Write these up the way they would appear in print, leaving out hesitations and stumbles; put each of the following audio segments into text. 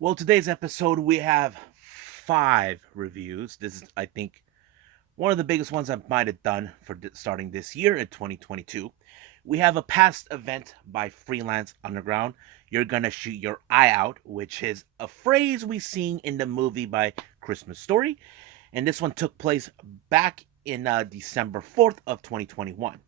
Well, today's episode we have five reviews. This is, I think, one of the biggest ones I might have done for starting this year in 2022. We have a past event by Freelance Underground. You're gonna shoot your eye out, which is a phrase we seen in the movie by Christmas Story, and this one took place back in December 4th of 2021.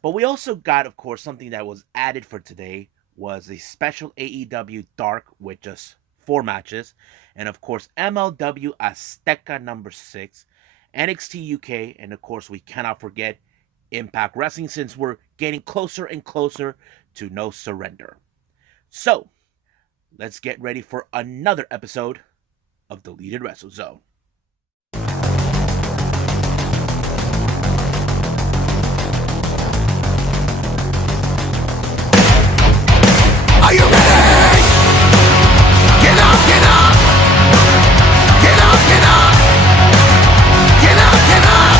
But we also got, of course, something that was added for today was a special AEW Dark with just four matches, and of course MLW Azteca number 6, NXT UK, and of course we cannot forget Impact Wrestling since we're getting closer and closer to No Surrender. So let's get ready for another episode of Deleted Wrestle Zone. Are you ready? Get up, get up! Get up, get up! Get up, get up!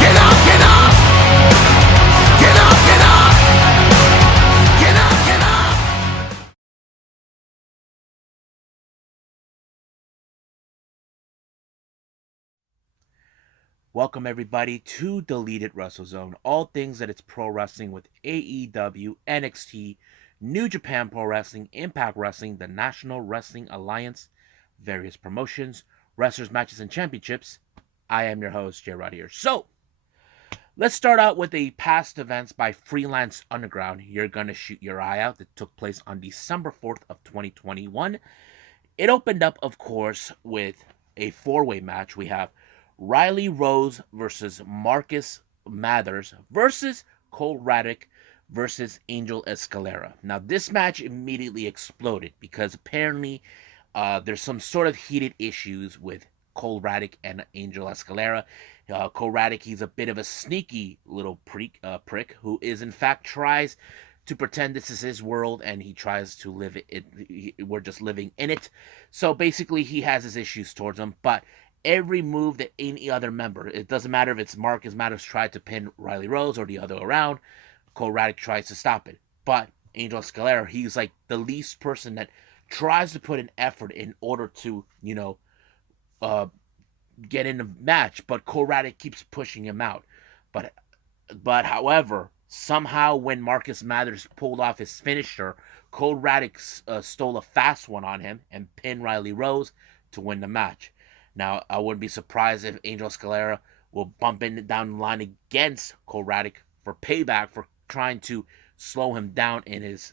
Get up, get up! Get up, get up! Get up, get up! Welcome everybody to Deleted Wrestle Zone. All things that it's pro wrestling with AEW, NXT, New Japan Pro Wrestling, Impact Wrestling, the National Wrestling Alliance, various promotions, wrestlers, matches, and championships. I am your host, Jay Rod here. So, let's start out with the past events by Freelance Underground. You're gonna shoot your eye out that took place on December 4th of 2021. It opened up, of course, with a four-way match. We have Riley Rose versus Marcus Mathers versus Cole Raddick versus Angel Escalera. Now, this match immediately exploded because apparently there's some sort of heated issues with Cole Raddick and Angel Escalera. Cole Raddick, he's a bit of a sneaky little prick who is, in fact, tries to pretend this is his world and he tries to live it. We're just living in it. So basically, he has his issues towards him, but every move that any other member, it doesn't matter if it's Marcus Mathers tried to pin Riley Rose or the other way around, Cole Raddick tries to stop it. But Angel Escalera, he's like the least person that tries to put an effort in order to, uh, get in the match. But Cole Raddick keeps pushing him out. But however, somehow when Marcus Mathers pulled off his finisher, Cole Raddick stole a fast one on him and pinned Riley Rose to win the match. Now, I wouldn't be surprised if Angel Escalera will bump in down the line against Cole Raddick for payback for trying to slow him down in his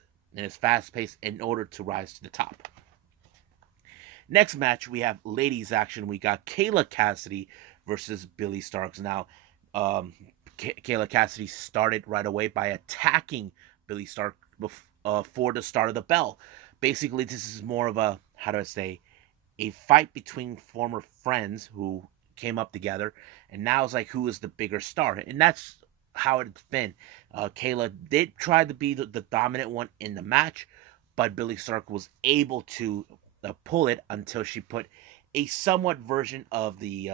fast pace in order to rise to the top. Next match, we have ladies action. We got Kayla Cassidy versus Billy Starks. Now, Kayla Cassidy started right away by attacking Billy Stark for the start of the bell. Basically, this is more of a, how do I say, a fight between former friends who came up together, and now it's like who is the bigger star, and that's how it's been. Kayla did try to be the dominant one in the match, but Billy Stark was able to pull it until she put a somewhat version of the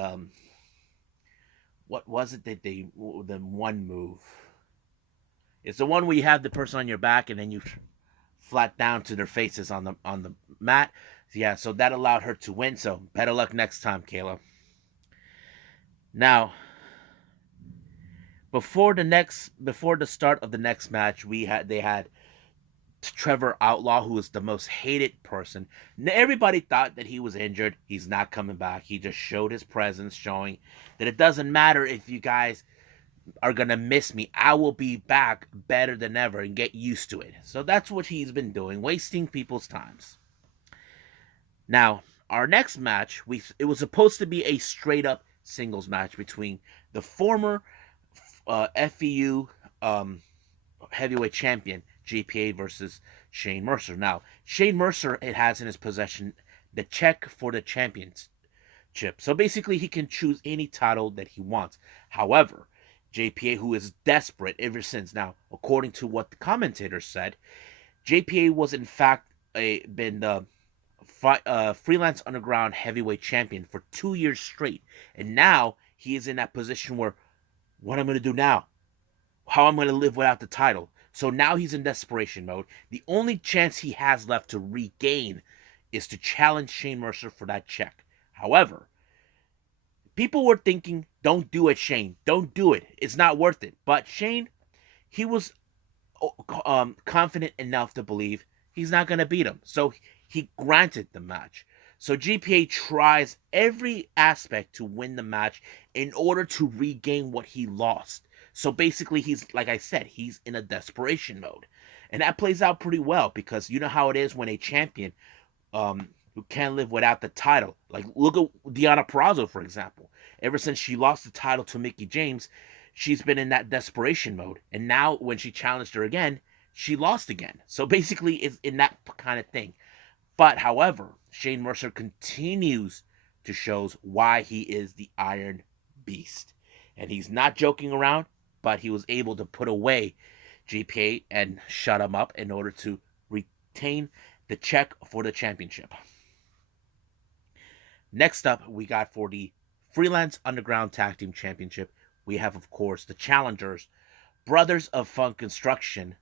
what was it that the one move? It's the one where you have the person on your back and then you flat down to their faces on the mat. Yeah, so that allowed her to win. So better luck next time, Kayla. Now, before the start of the next match, they had Trevor Outlaw, who is the most hated person. Everybody thought that he was injured. He's not coming back. He just showed his presence, showing that it doesn't matter if you guys are gonna miss me. I will be back better than ever and get used to it. So that's what he's been doing, wasting people's times. Now, our next match, it was supposed to be a straight up singles match between the former FEU heavyweight champion JPA versus Shane Mercer. Now, Shane Mercer it has in his possession the check for the championship. So basically, he can choose any title that he wants. However, JPA, who is desperate ever since now, according to what the commentators said, JPA was in fact been the Freelance Underground heavyweight champion for 2 years straight, and now he is in that position where what I'm going to do now, how I'm going to live without the title. So now he's in desperation mode. The only chance he has left to regain is to challenge Shane Mercer for that check. However, people were thinking, don't do it, Shane. Don't do it. It's not worth it. But Shane, he was confident enough to believe he's not going to beat him. So he granted the match. So GPA tries every aspect to win the match in order to regain what he lost. So basically, he's, like I said, he's in a desperation mode. And that plays out pretty well because you know how it is when a champion who can't live without the title. Like, look at Deonna Purrazzo, for example. Ever since she lost the title to Mickie James, she's been in that desperation mode. And now, when she challenged her again, she lost again. So basically, it's in that kind of thing. But, however, Shane Mercer continues to show why he is the Iron Beast. And he's not joking around, but he was able to put away GPA and shut him up in order to retain the check for the championship. Next up, we got for the Freelance Underground Tag Team Championship, we have, of course, the challengers, Brothers of Funk Construction,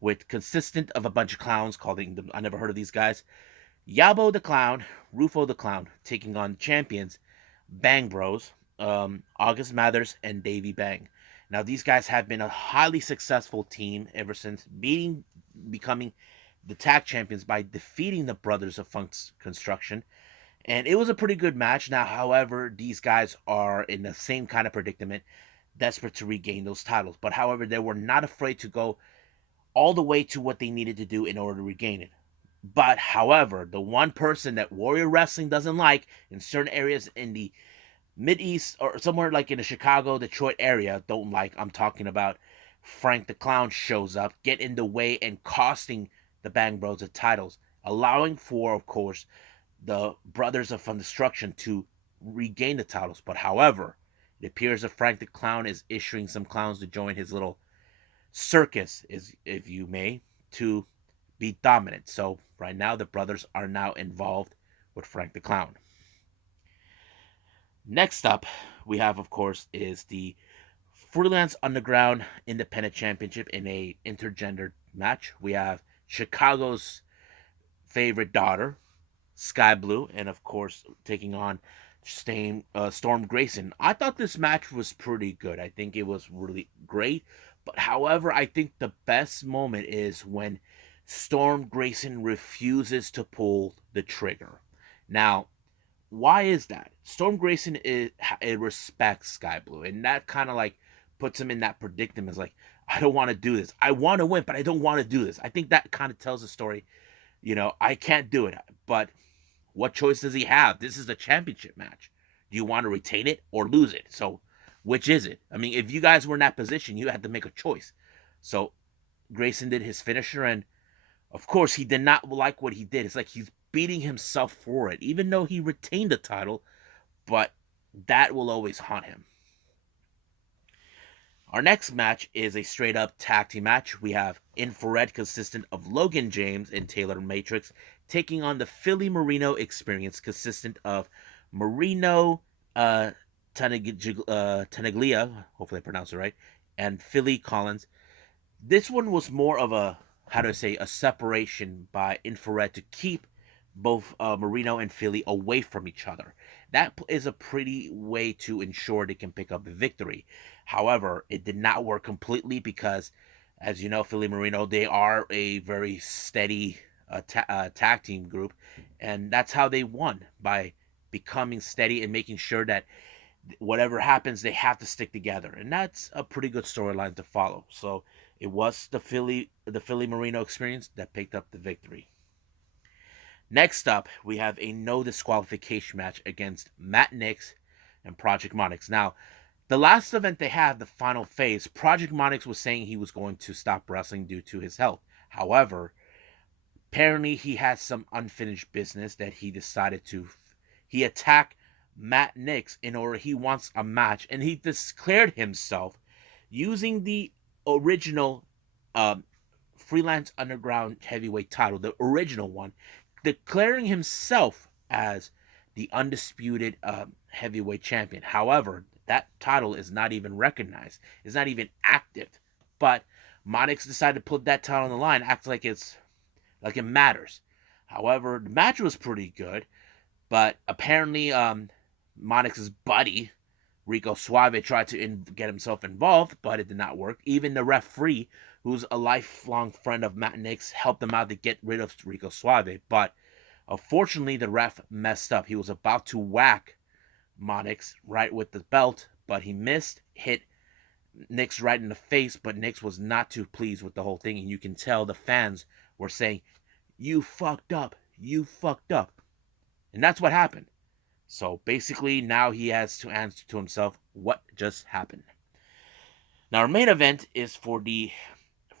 with consistent of a bunch of clowns, calling them, I never heard of these guys, Yabo the Clown, Rufo the Clown, taking on champions, Bang Bros, August Mathers, and Davey Bang. Now, these guys have been a highly successful team ever since becoming the tag champions by defeating the Brothers of Funk Construction. And it was a pretty good match. Now, however, these guys are in the same kind of predicament, desperate to regain those titles. But, however, they were not afraid to go all the way to what they needed to do in order to regain it. But, however, the one person that Warrior Wrestling doesn't like in certain areas in the Mid-East or somewhere like in the Chicago, Detroit area don't like, I'm talking about Frank the Clown shows up, get in the way and costing the Bang Bros the titles, allowing for, of course, the Brothers of Fun Destruction to regain the titles. But however, it appears that Frank the Clown is issuing some clowns to join his little circus, if you may, to be dominant. So right now the brothers are now involved with Frank the Clown. Next up, we have, of course, is the Freelance Underground Independent Championship in a intergender match. We have Chicago's favorite daughter, Sky Blue, and of course taking on Storm Grayson. I thought this match was pretty good. I think it was really great. But however, I think the best moment is when Storm Grayson refuses to pull the trigger. Now, why is that? Storm Grayson it respects Sky Blue, and that kind of like puts him in that predicament. It's like, I don't want to do this. I want to win, but I don't want to do this. I think that kind of tells the story. I can't do it, but what choice does he have? This is a championship match. Do you want to retain it or lose it? So, which is it? I mean, if you guys were in that position, you had to make a choice. So, Grayson did his finisher, and of course, he did not like what he did. It's like he's beating himself for it, even though he retained the title, but that will always haunt him. Our next match is a straight up tag team match. We have Infrared, consistent of Logan James and Taylor Matrix, taking on the Philly Marino Experience, consistent of Marino Tenaglia, hopefully I pronounced it right, and Philly Collins. This one was more of a, a separation by Infrared to keep both Marino and Philly away from each other. That is a pretty way to ensure they can pick up a victory. However, it did not work completely because, as you know, Philly Marino, they are a very steady tag team group, and that's how they won, by becoming steady and making sure that whatever happens, they have to stick together, and that's a pretty good storyline to follow. So it was the Philly Marino Experience that picked up the victory. Next up, we have a no disqualification match against Matt Nix and Project Monix. Now, the last event they had, the final phase, Project Monix was saying he was going to stop wrestling due to his health. However, apparently he has some unfinished business that he decided to. He attacked Matt Nix in order, he wants a match, and he declared himself using the original Freelance Underground heavyweight title, the original one, declaring himself as the undisputed heavyweight champion. However, that title is not even recognized, it's not even active. But Monix decided to put that title on the line, act like it matters. However, the match was pretty good, but apparently, Monix's buddy Rico Suave tried to get himself involved, but it did not work. Even the referee, who's a lifelong friend of Matt Nix, helped him out to get rid of Rico Suave. But unfortunately, the ref messed up. He was about to whack Monix right with the belt, but he missed, hit Nix right in the face, but Nix was not too pleased with the whole thing. And you can tell the fans were saying, "You fucked up. You fucked up." And that's what happened. So basically, now he has to answer to himself what just happened. Now, our main event is for the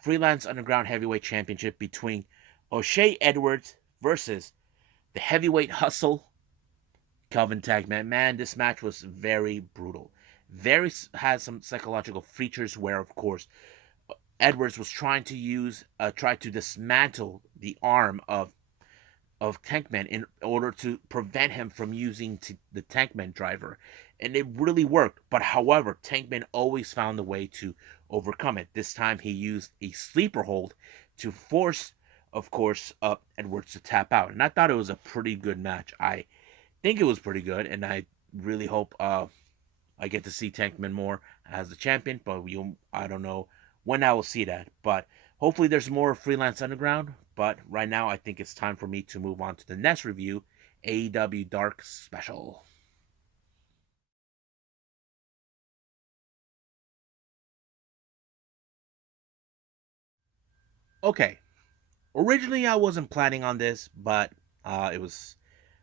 Freelance Underground Heavyweight Championship between O'Shea Edwards versus the Heavyweight Hustle Kelvin Tankman. Man, this match was very brutal. Very has some psychological features where, of course, Edwards was trying to dismantle the arm of Tankman in order to prevent him from using the Tankman driver. And it really worked. But however, Tankman always found a way to overcome it. This time he used a sleeper hold to force, of course, Edwards to tap out. And I thought it was a pretty good match. I think it was pretty good, and I really hope I get to see Tankman more as the champion. But I don't know when I will see that. But hopefully there's more Freelance Underground. But right now, I think it's time for me to move on to the next review, AEW Dark Special. Okay, originally I wasn't planning on this, but it was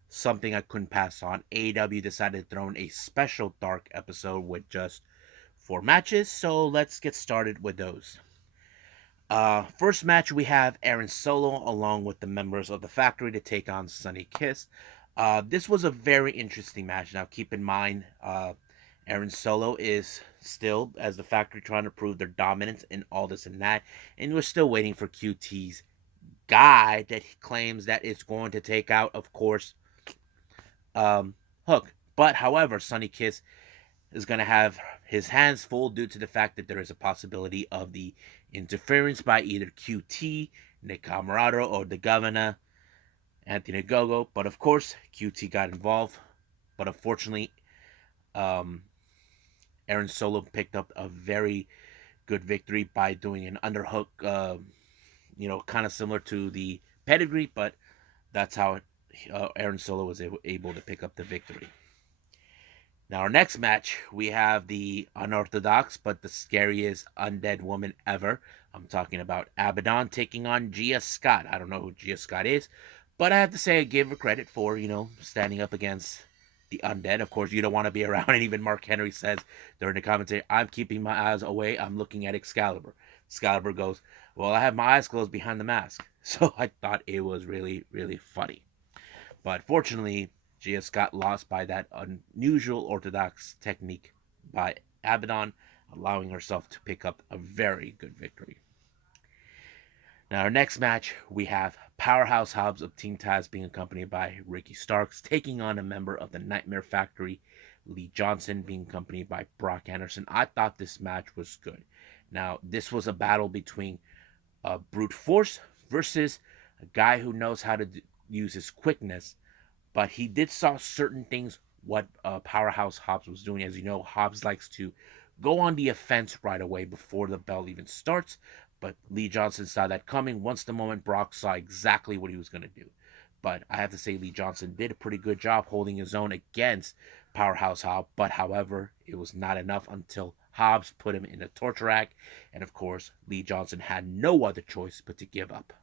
something I couldn't pass on. AEW decided to throw in a special Dark episode with just 4 matches, so let's get started with those. First match, we have Aaron Solo along with the members of the Factory to take on Sonny Kiss. This was a very interesting match. Now, keep in mind, Aaron Solo is still, as the Factory, trying to prove their dominance in all this and that, and we're still waiting for QT's guy that he claims that is going to take out, of course, Hook. But however, Sonny Kiss is going to have his hands full due to the fact that there is a possibility of the interference by either QT, Nick Camarado, or the governor, Anthony Gogo. But of course, QT got involved. But unfortunately, um, Aaron Solo picked up a very good victory by doing an underhook, kind of similar to the pedigree, but that's how Aaron Solo was able to pick up the victory. Now, our next match, we have the unorthodox but the scariest undead woman ever. I'm talking about Abaddon taking on Gia Scott. I don't know who Gia Scott is, but I have to say I give her credit for, standing up against the undead. Of course, you don't want to be around, and even Mark Henry says during the commentary, "I'm keeping my eyes away. I'm looking at Excalibur." Excalibur goes, "Well, I have my eyes closed behind the mask." So I thought it was really, really funny. But fortunately, Gia Scott lost by that unusual orthodox technique by Abaddon, allowing herself to pick up a very good victory. Now, our next match, we have Powerhouse Hobbs of Team Taz being accompanied by Ricky Starks, taking on a member of the Nightmare Factory, Lee Johnson, being accompanied by Brock Anderson. I thought this match was good. Now, this was a battle between brute force versus a guy who knows how to use his quickness, but he did saw certain things what Powerhouse Hobbs was doing. As you know, Hobbs likes to go on the offense right away before the bell even starts, but Lee Johnson saw that coming. Once the moment, Brock saw exactly what he was going to do. But I have to say, Lee Johnson did a pretty good job holding his own against Powerhouse Hobbs. But however, it was not enough until Hobbs put him in a torture rack. And of course, Lee Johnson had no other choice but to give up.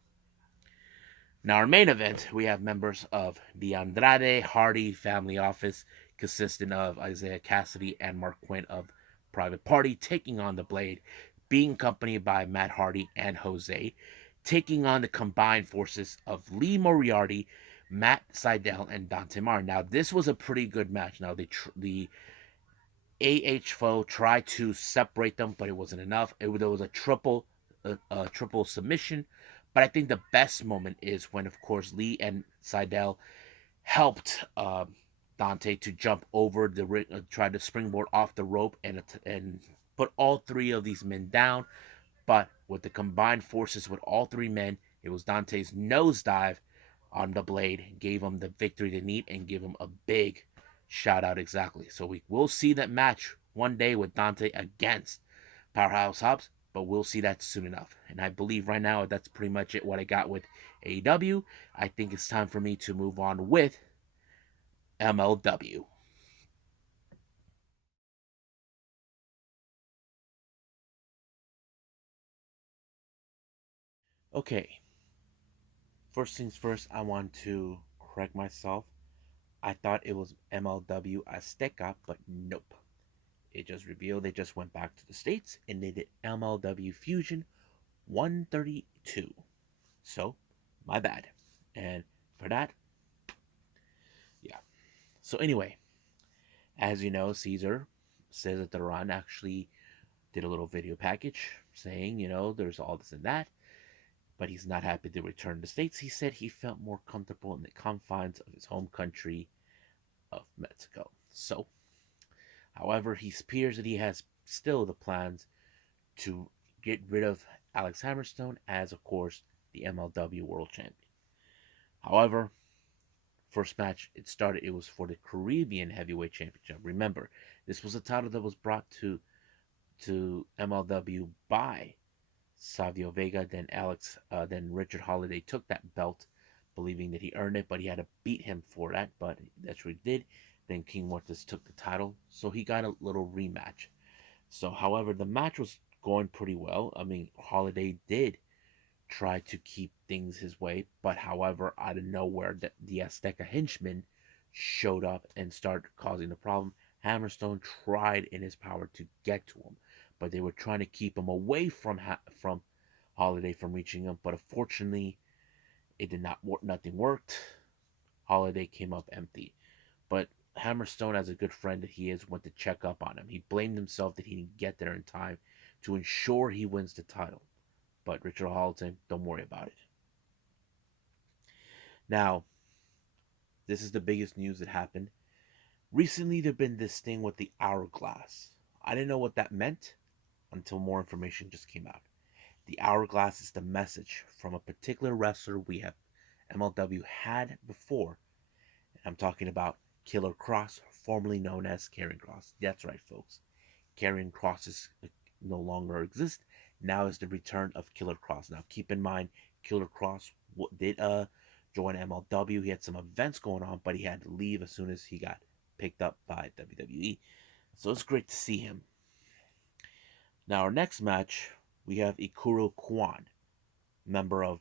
Now, our main event, we have members of the Andrade Hardy family office, consisting of Isaiah Cassidy and Mark Quinn of Private Party, taking on the Blade, being accompanied by Matt Hardy and Jose, taking on the combined forces of Lee Moriarty, Matt Sydal, and Dante Martin. Now, this was a pretty good match. Now, the AHFO tried to separate them, but it wasn't enough. There was a triple submission. But I think the best moment is when, of course, Lee and Sydal helped Dante to jump over the ring, tried to springboard off the rope and put all three of these men down. But With the combined forces with all three men, it was Dante's nosedive on the blade, gave him the victory to need, and give him a big shout out exactly. So we will see that match one day with Dante against Powerhouse Hobbs, but we'll see that soon enough. And I believe right now that's pretty much it what I got with AEW. I think it's time for me to move on with MLW. Okay, first things first, I want to correct myself. I thought it was MLW Azteca, but nope. It just revealed they just went back to the States and they did MLW Fusion 132. So, my bad. And for that, yeah. So, anyway, as you know, Caesar says that the run actually did a little video package saying, there's all this and that, but he's not happy to return to the States. He said he felt more comfortable in the confines of his home country of Mexico. So, however, he appears that he has still the plans to get rid of Alex Hammerstone as, of course, the MLW World Champion. However, first match it was for the Caribbean Heavyweight Championship. Remember, this was a title that was brought to MLW by Savio Vega. Then Richard Holiday took that belt, believing that he earned it, but he had to beat him for that. But that's what he did. Then King Mortis took the title, so he got a little rematch. So, however, the match was going pretty well. I mean, Holiday did try to keep things his way, but however, out of nowhere, the Azteca henchman showed up and started causing the problem. Hammerstone tried in his power to get to him, but they were trying to keep him away from Holiday from reaching him. But unfortunately, it did not work. Nothing worked. Holiday came up empty. But Hammerstone, as a good friend that he is, went to check up on him. He blamed himself that he didn't get there in time to ensure he wins the title. But Richard Holiday, don't worry about it. Now, this is the biggest news that happened. Recently, there's been this thing with the hourglass. I didn't know what that meant until more information just came out. The hourglass is the message from a particular wrestler we have MLW had before. I'm talking about Killer Kross, formerly known as Karrion Kross. That's right, folks. Karrion Kross is no longer exist. Now is the return of Killer Kross. Now, keep in mind, Killer Kross did join MLW. He had some events going on, but he had to leave as soon as he got picked up by WWE. So it's great to see him. Now, our next match, we have Ikuro Kwon, member of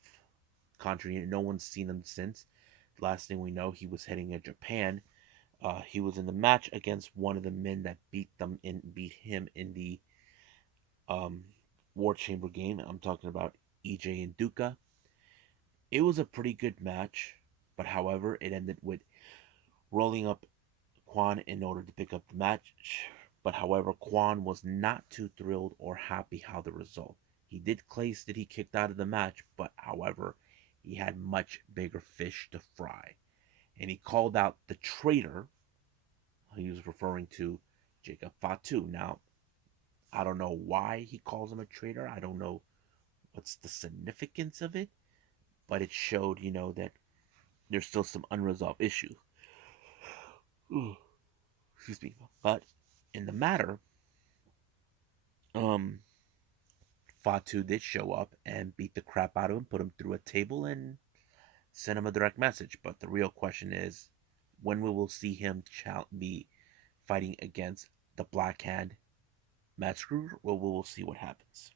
Country. No one's seen him since. Last thing we know, he was heading to Japan. He was in the match against one of the men that beat him in the um, War Chamber game. I'm talking about EJ and Duca. It was a pretty good match, but however, it ended with rolling up Kwon in order to pick up the match. But however, Kwon was not too thrilled or happy how the result. He did claim that he kicked out of the match, but however, he had much bigger fish to fry. And he called out the traitor. He was referring to Jacob Fatu. Now, I don't know why he calls him a traitor. I don't know what's the significance of it, but it showed, that there's still some unresolved issues. Excuse me. But in the matter, um, Fatu did show up and beat the crap out of him, put him through a table, and sent him a direct message. But the real question is, when we will see him be fighting against the Black Hand Matt Screw? Well, we will see what happens.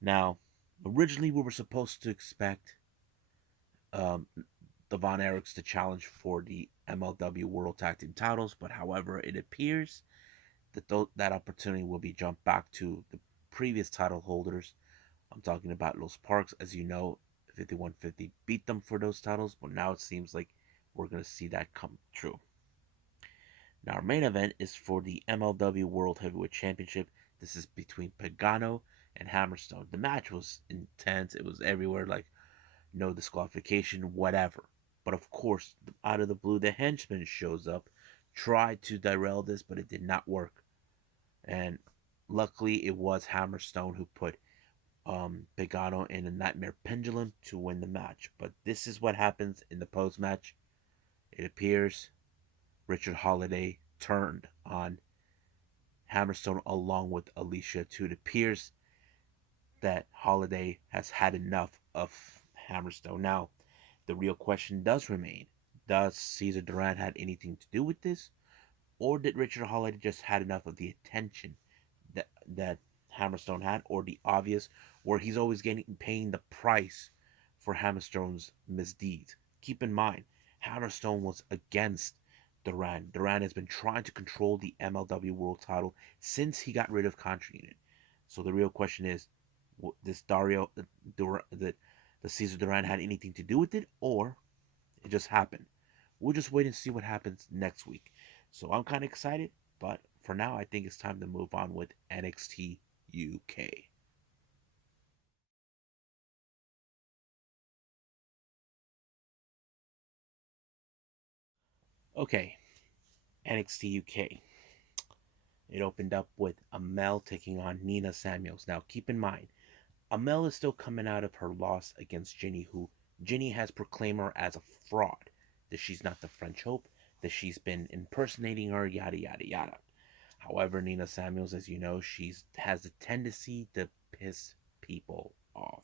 Now, originally we were supposed to expect um, the Von Erichs to challenge for the MLW World Tag Team titles, but however, it appears that that opportunity will be jumped back to the previous title holders. I'm talking about Los Parks, as you know, 5150 beat them for those titles, but now it seems like we're going to see that come true. Now, our main event is for the MLW World Heavyweight Championship. This is between Pagano and Hammerstone. The match was intense. It was everywhere, like no disqualification, whatever. But of course, out of the blue, the henchman shows up, tried to derail this, but it did not work. And luckily, it was Hammerstone who put Pagano in a Nightmare Pendulum to win the match. But this is what happens in the post match. It appears Richard Holiday turned on Hammerstone along with Alicia too. It appears that Holiday has had enough of Hammerstone. Now, the real question does remain: does Cesar Duran had anything to do with this, or did Richard Holiday just had enough of the attention that Hammerstone had, or the obvious, where he's always getting paying the price for Hammerstone's misdeeds? Keep in mind, Hammerstone was against Duran. Duran has been trying to control the MLW World Title since he got rid of Contra Unit. So the real question is, this the Cesar Duran had anything to do with it, or it just happened? We'll just wait and see what happens next week. So I'm kind of excited, but for now, I think it's time to move on with NXT UK. Okay, NXT UK. It opened up with Amele taking on Nina Samuels. Now, keep in mind, Amele is still coming out of her loss against Ginny, who Ginny has proclaimed her as a fraud, that she's not the French Hope, that she's been impersonating her, yada yada yada. However, Nina Samuels, as you know, she has a tendency to piss people off,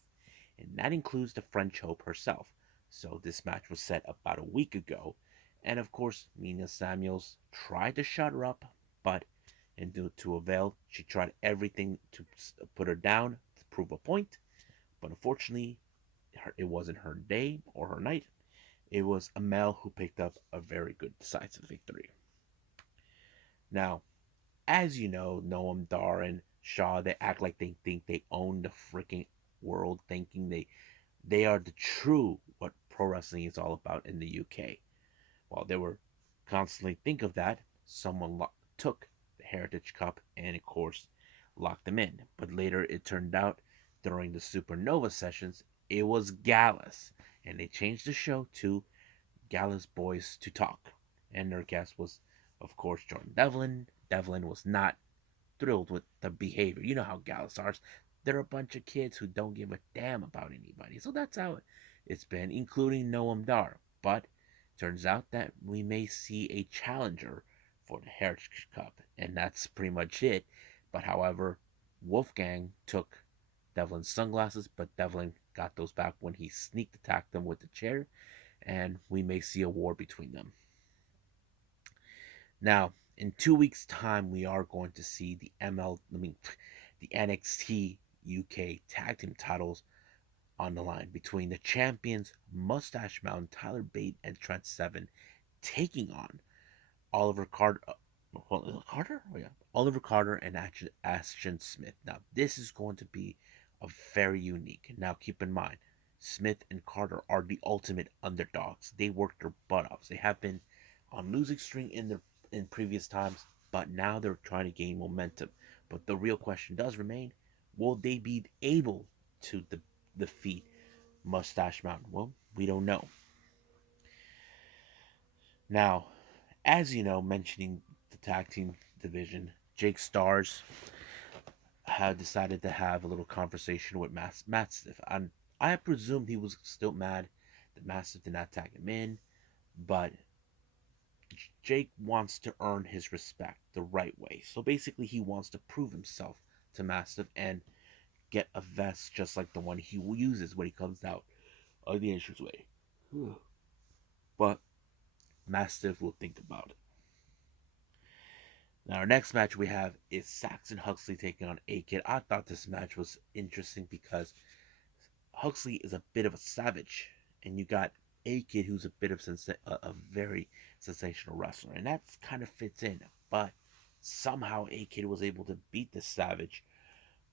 and that includes the French Hope herself. So this match was set about a week ago, and of course, Nina Samuels tried to shut her up, but to avail, she tried everything to put her down to prove a point. But unfortunately, it wasn't her day or her night. It was Amel who picked up a very good decisive victory. Now, as you know, Noam Dar and Shaw, they act like they think they own the freaking world, thinking they are the true what pro wrestling is all about in the UK. While they were constantly think of that, someone took the Heritage Cup and, of course, locked them in. But later it turned out during the Supernova sessions, it was Gallus. And they changed the show to Gallus Boys to Talk. And their guest was, of course, Jordan Devlin. Devlin was not thrilled with the behavior. You know how Gallus are. They're a bunch of kids who don't give a damn about anybody. So that's how it's been, including Noam Dar. But turns out that we may see a challenger for the Heritage Cup, and that's pretty much it. But however, Wolfgang took Devlin's sunglasses, but Devlin got those back when he sneak attacked them with the chair, and we may see a war between them. Now, in 2 weeks' time, we are going to see the NXT UK Tag Team titles on the line between the champions Mustache Mountain, Tyler Bate, and Trent Seven, taking on Oliver Carter. Carter? Oh, yeah. Oliver Carter and Ashton Smith. Now, this is going to be a very unique. Now, keep in mind, Smith and Carter are the ultimate underdogs. They work their butt off. They have been on losing string in previous times, but now they're trying to gain momentum. But the real question does remain: will they be able to defeat Mustache Mountain? Well, we don't know. Now, as you know, mentioning the tag team division, Jake Stars had decided to have a little conversation with Mastiff. And I presumed he was still mad that Mastiff did not tag him in, but Jake wants to earn his respect the right way. So basically, he wants to prove himself to Mastiff and get a vest just like the one he uses when he comes out on the entrance way. But Mastiff will think about it. Now, our next match we have is Saxon Huxley taking on A-Kid. I thought this match was interesting because Huxley is a bit of a savage, and you got A-Kid who's a bit of a very sensational wrestler, and that kind of fits in. But somehow A-Kid was able to beat the savage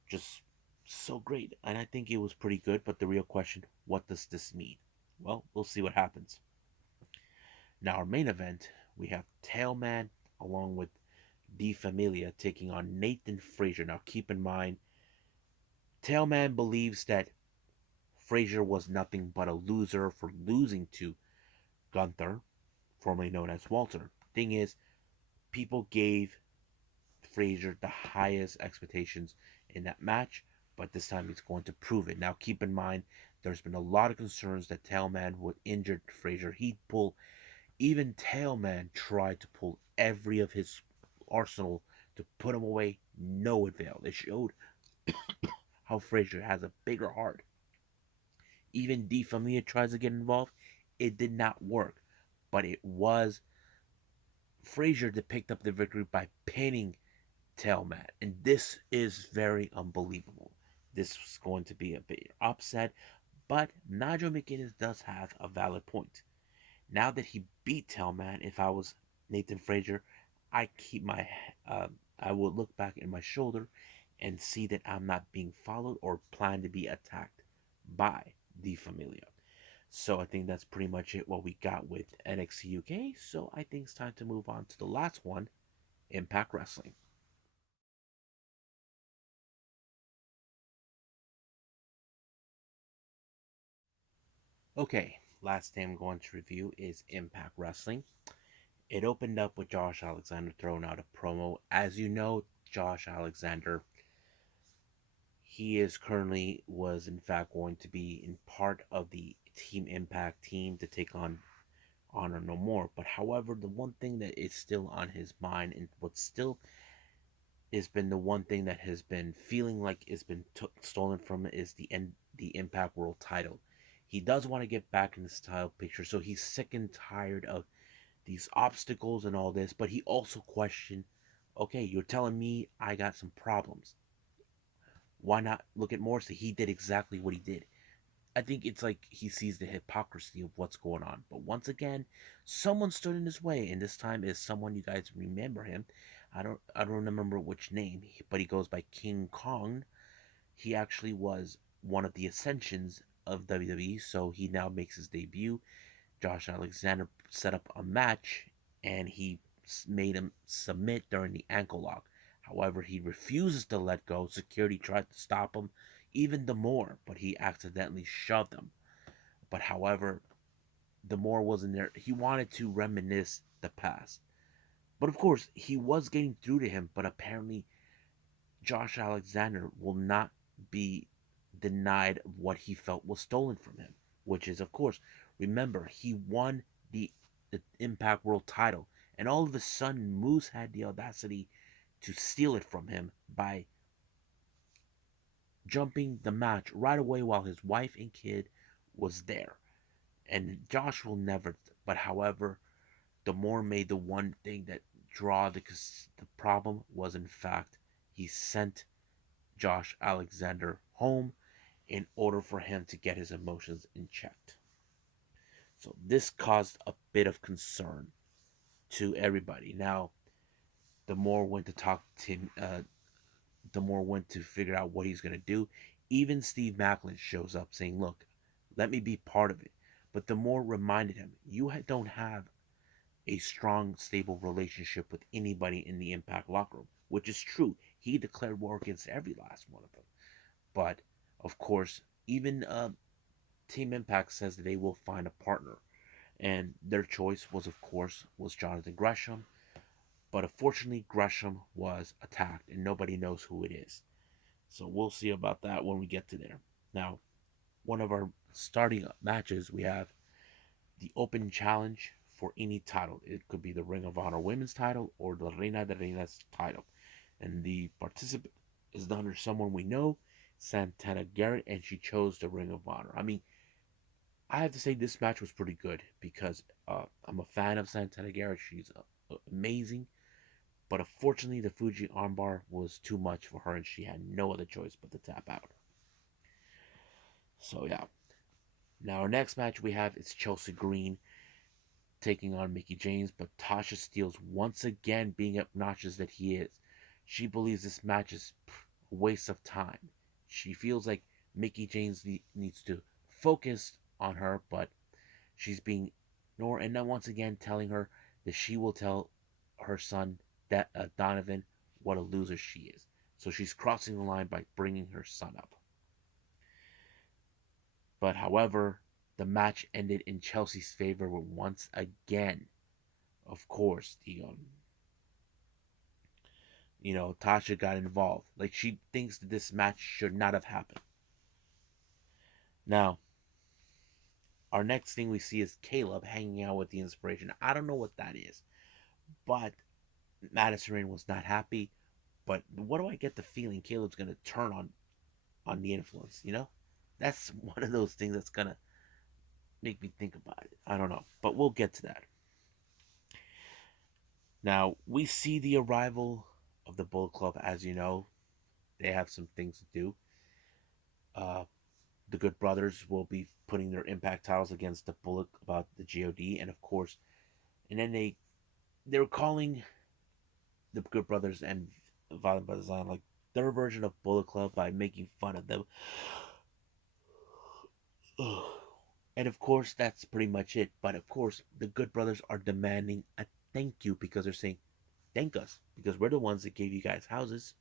just so great, and I think it was pretty good. But the real question: what does this mean? Well, we'll see what happens. Now, our main event, we have Teoman along with De Familia taking on Nathan Frazier. Now, keep in mind, Tailman believes that Frazier was nothing but a loser for losing to Gunther, formerly known as Walter. Thing is, people gave Frazier the highest expectations in that match, but this time he's going to prove it. Now, keep in mind, there's been a lot of concerns that Teoman would injure Frazier. He'd pull, even Teoman tried to pull every of his arsenal to put him away. No avail. It showed how Frazier has a bigger heart. Even D Familia tries to get involved. It did not work, but it was Frazier that picked up the victory by pinning Teoman, and this is very unbelievable. This was going to be a bit upset, but Nigel McGuinness does have a valid point. Now that he beat Teoman, if I was Nathan Frazier, I keep my I would look back in my shoulder and see that I'm not being followed or plan to be attacked by the Familia. So I think that's pretty much it what we got with NXT UK. So I think it's time to move on to the last one, Impact Wrestling. Okay, last thing I'm going to review is Impact Wrestling. It opened up with Josh Alexander throwing out a promo. As you know, Josh Alexander, he is currently was in fact going to be in part of the Team Impact team to take on Honor No More. But however, the one thing that is still on his mind and what still has been the one thing that has been feeling like it's been stolen from it is the Impact World title. He does want to get back in this title picture, so he's sick and tired of these obstacles and all this. But he also questioned, okay, you're telling me I got some problems. Why not look at Morrissey? He did exactly what he did. I think it's like he sees the hypocrisy of what's going on. But once again, someone stood in his way, and this time is someone you guys remember him. I don't remember which name, but he goes by King Kong. He actually was one of the ascensions of WWE, so he now makes his debut. Josh Alexander set up a match, and he made him submit during the ankle lock. However, he refuses to let go. Security tried to stop him even the more, but he accidentally shoved him. But however, the more wasn't there. He wanted to reminisce the past. But of course, he was getting through to him, but apparently Josh Alexander will not be denied what he felt was stolen from him, which is, of course, remember, he won the Impact World title, and all of a sudden, Moose had the audacity to steal it from him by jumping the match right away while his wife and kid was there. And Josh will never, but however, the more made the one thing that draw the problem was in fact he sent Josh Alexander home in order for him to get his emotions in check. So this caused a bit of concern to everybody. Now, the more went to talk to him, the more went to figure out what he's gonna do. Even Steve Macklin shows up saying, "Look, let me be part of it." But the more reminded him, you don't have a strong, stable relationship with anybody in the Impact locker room, which is true. He declared war against every last one of them. But of course, even Team Impact says that they will find a partner, and their choice was, of course, was Jonathan Gresham. But unfortunately, Gresham was attacked, and nobody knows who it is. So we'll see about that when we get to there. Now, one of our starting matches, we have the open challenge for any title. It could be the Ring of Honor Women's title or the Reina de Reinas title. And the participant is under someone we know, Santana Garrett, and she chose the Ring of Honor. I mean, I have to say this match was pretty good because I'm a fan of Santana Garrett. She's amazing. But unfortunately, the Fuji armbar was too much for her, and she had no other choice but to tap out. So yeah. Now our next match we have is Chelsea Green taking on Mickey James, but Tasha Steelz once again being obnoxious that he is. She believes this match is a waste of time. She feels like Mickey James needs to focus on her, but she's being ignored, and then once again telling her that she will tell her son that Donovan what a loser she is. So she's crossing the line by bringing her son up. But however, the match ended in Chelsea's favor with once again, of course, Tasha got involved. Like, she thinks that this match should not have happened. Now, our next thing we see is Caleb hanging out with the Inspiration. I don't know what that is, but Madison Rain was not happy. But what do I get the feeling Caleb's gonna turn on the influence? That's one of those things that's gonna make me think about it. I don't know, but we'll get to that. Now we see the arrival of the Bullet Club. As you know, they have some things to do. Uh, the Good Brothers will be putting their Impact titles against the Bullet about the God, and of course, and then they were calling the Good Brothers and Violent Brothers on like their version of Bullet Club by making fun of them. And of course, that's pretty much it. But of course, the Good Brothers are demanding a thank you because they're saying, thank us, because we're the ones that gave you guys houses.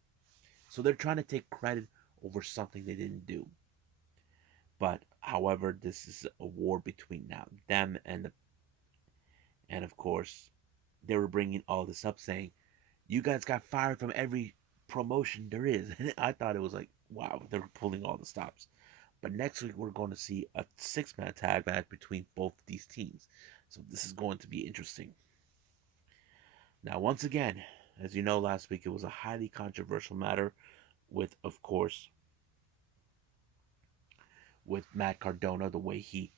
So they're trying to take credit over something they didn't do. But however, this is a war between now them and of course they were bringing all this up, saying you guys got fired from every promotion there is. And I thought it was like, wow, they're pulling all the stops. But next week we're going to see a six-man tag match between both these teams. So this is going to be interesting. Now, once again, as you know, last week it was a highly controversial matter with, of course, with Matt Cardona, the way he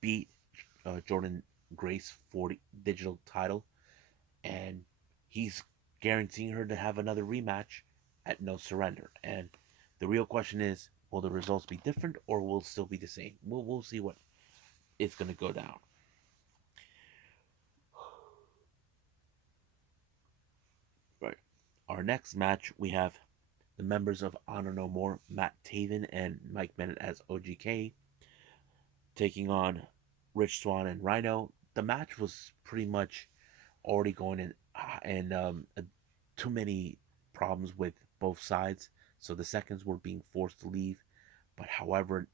beat Jordan Grace for the digital title, and he's guaranteeing her to have another rematch at No Surrender. And the real question is, will the results be different or will it still be the same? We'll see what is going to go down. Right. Our next match, we have the members of Honor No More, Matt Taven and Mike Bennett as OGK, taking on Rich Swann and Rhino. The match was pretty much already going in, and too many problems with both sides, so the seconds were being forced to leave. But however,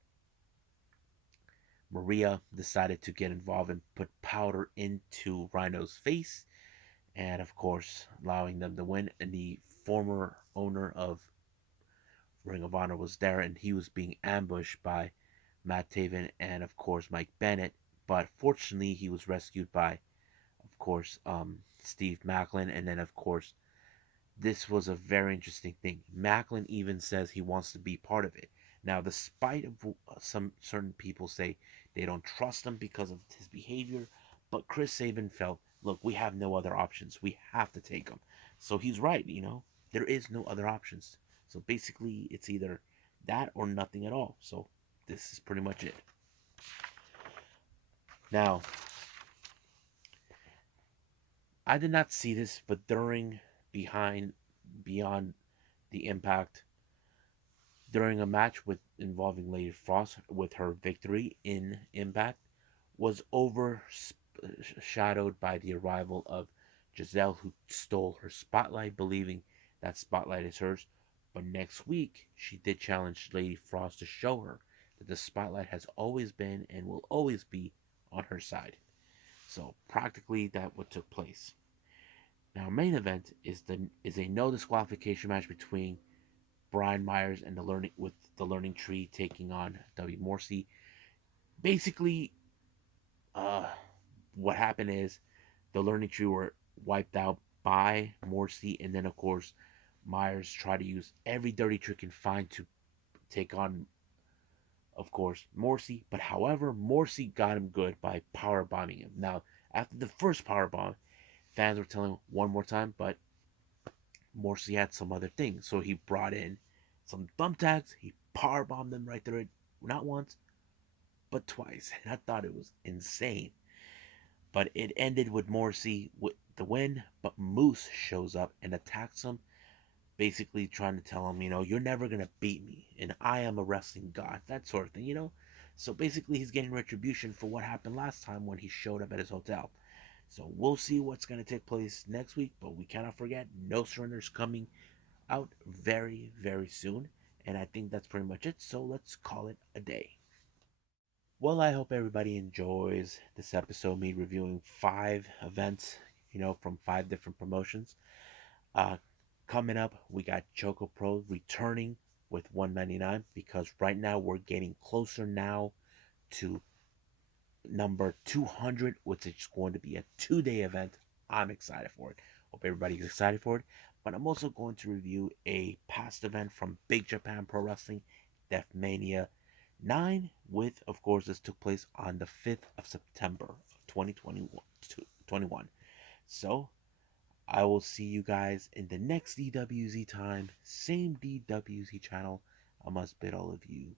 Maria decided to get involved and put powder into Rhino's face, and of course, allowing them to win. And the former owner of Ring of Honor was there, and he was being ambushed by Matt Taven and, of course, Mike Bennett. But fortunately, he was rescued by, of course, Steve Macklin. And then, of course, this was a very interesting thing. Macklin even says he wants to be part of it. Now, despite of some certain people say they don't trust him because of his behavior, but Chris Sabin felt, look, we have no other options. We have to take him. So he's right, there is no other options. So basically, it's either that or nothing at all. So this is pretty much it. Now, I did not see this, but behind, beyond the impact, during a match with involving Lady Frost with her victory in Impact, was overshadowed by the arrival of Giselle, who stole her spotlight, believing that spotlight is hers. But next week, she did challenge Lady Frost to show her that the spotlight has always been and will always be on her side. So practically, that what took place. Now, main event is a no disqualification match between Brian Myers and the Learning Tree taking on W Morrissey. Basically, uh, what happened is the Learning Tree were wiped out by Morrissey, and then of course Myers tried to use every dirty trick he can find to take on, of course, Morrissey. But however, Morrissey got him good by power bombing him. Now, after the first power bomb, fans were telling him one more time, but Morrissey had some other things, so he brought in some thumbtacks. He power bombed them right there, not once but twice, and I thought it was insane. But it ended with Morrissey with the win. But Moose shows up and attacks him, basically trying to tell him, you're never gonna beat me, and I am a wrestling god, that sort of thing. So basically, he's getting retribution for what happened last time when he showed up at his hotel. So we'll see what's going to take place next week, but we cannot forget No Surrender's coming out very, very soon. And I think that's pretty much it. So let's call it a day. Well, I hope everybody enjoys this episode, me reviewing 5 events, from 5 different promotions. Uh, Coming up, we got Choco Pro returning with 199 because right now we're getting closer now to number 200, which is going to be a 2-day event. I'm excited for it. Hope everybody's excited for it. But I'm also going to review a past event from Big Japan Pro Wrestling, Deathmania 9, with, of course, this took place on the 5th of September of 2021. So, I will see you guys in the next DWZ time, same DWZ channel. I must bid all of you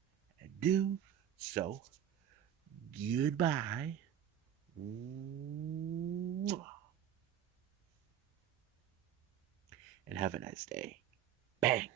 adieu. So, goodbye. And have a nice day. Bang.